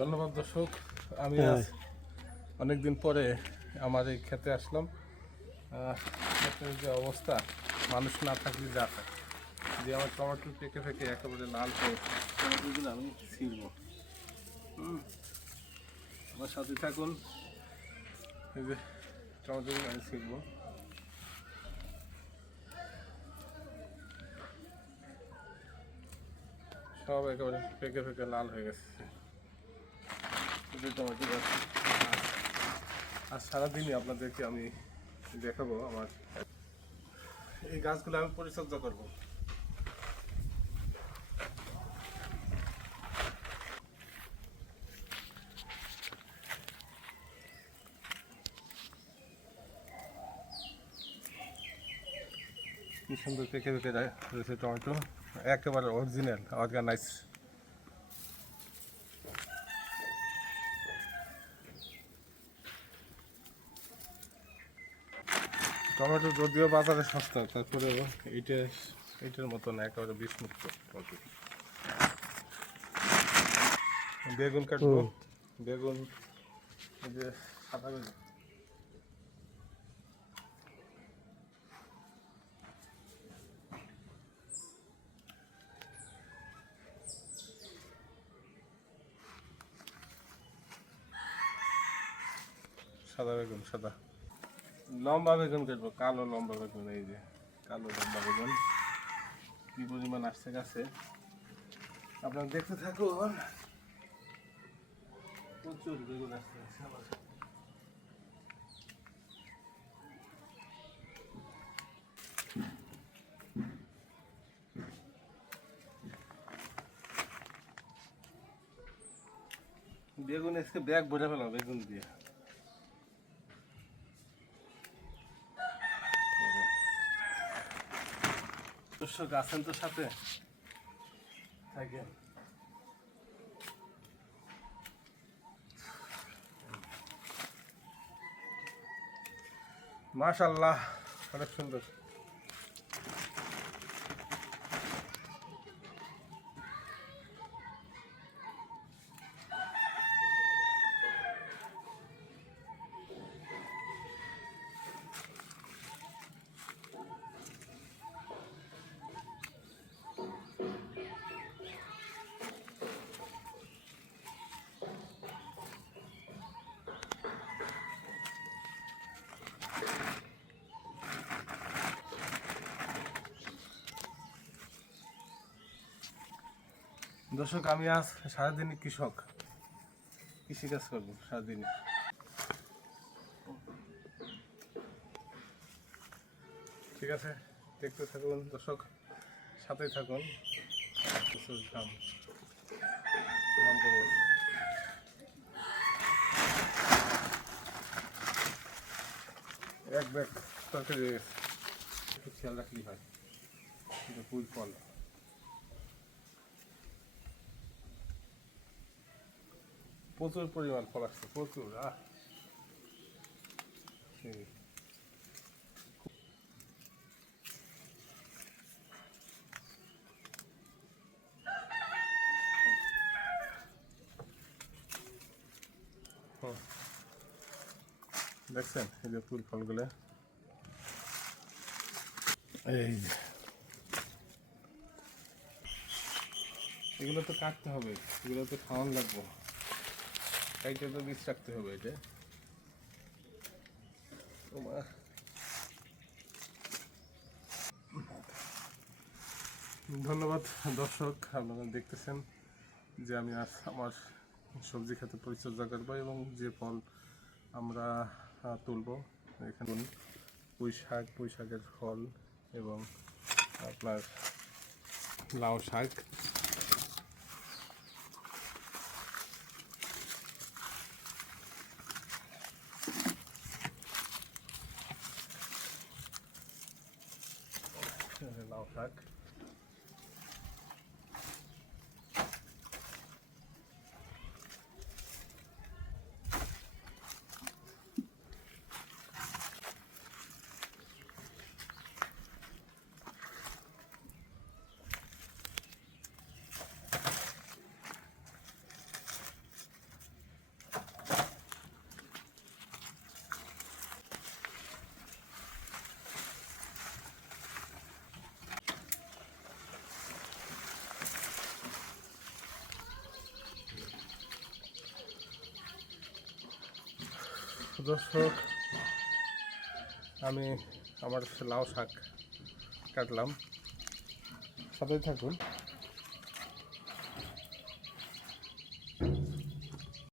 ধন্যবাদ দর্শক। আমি আজ অনেকদিন পরে আমার এই খেতে আসলাম। ক্ষেতের যে অবস্থা, মানুষ না থাকলে যা থাকে, যে আমার টমেটো পেকে পেকে একেবারে লাল হয়ে টমেটোগুলো আমি ছিঁড়ব। আমার সাথে থাকুন, এই যে টমেটোগুলো আমি ছিঁড়ব। সব একেবারে পেকে পেকে লাল হয়ে গেছে টমেটো গাছ। আর সারাদিনই আপনাদেরকে আমি দেখাবো আমার এই গাছগুলো আমি পরিচর্যা করবো। কি সুন্দর পেকে পেকে রয়েছে টমেটো, একেবারে অরিজিনাল অর্গানাইজ। টমেটো যদিও বাজারে সস্তা, তারপরেও এইটার মতন একেবারে বিষমুক্ত টমেটো। বেগুন কাটবো, বেগুন এই যে সাদা বেগুন, সাদা বেগুন, সাদা লম্বা বেগুন কাটবো, কালো লম্বা বেগুন। এই যে কালো লম্বা বেগুন কি পরিমাণ আসছে গাছে আপনারা দেখতে থাকুন। প্রচুর বেগুন আসছে আমার। বেগুন আজকে ব্যাগ ভরে ফেলাম বেগুন দিয়ে। দর্শক আছেন তো সাথে থাকেন। মাশাআল্লাহ, অনেক সুন্দর। দর্শক আমি আজ সারাদিনই কৃষিকাজ করবো সারাদিনই। ঠিক আছে, দেখতে থাকুন দর্শক, সাথে থাকুন। প্রচুর ঘাম, এক ব্যাগ তরকারি একটু খেয়াল রাখলেই হয়। এটা ফুল ফল, প্রচুর পরিমাণ ফল আসছে, প্রচুর। দেখছেন এই যে ফুল ফলগুলো, এই এগুলো তো কাটতে হবে, এগুলো তো খাওয়ান লাগবো, কাইটে তো বীজ রাখতে হবে। এটা ধন্যবাদ দর্শক, আপনারা দেখতেছেন যে আমি আজ আমার সবজি খেতে পরিচর্যা করবো এবং যে ফল আমরা তুলব। এখানে পুঁই শাকের ফল এবং আপনার লাউ শাক, লাউ শাক, দর্শক, আমি আমার লাউ শাক কাটলাম, সাথে থাকুন।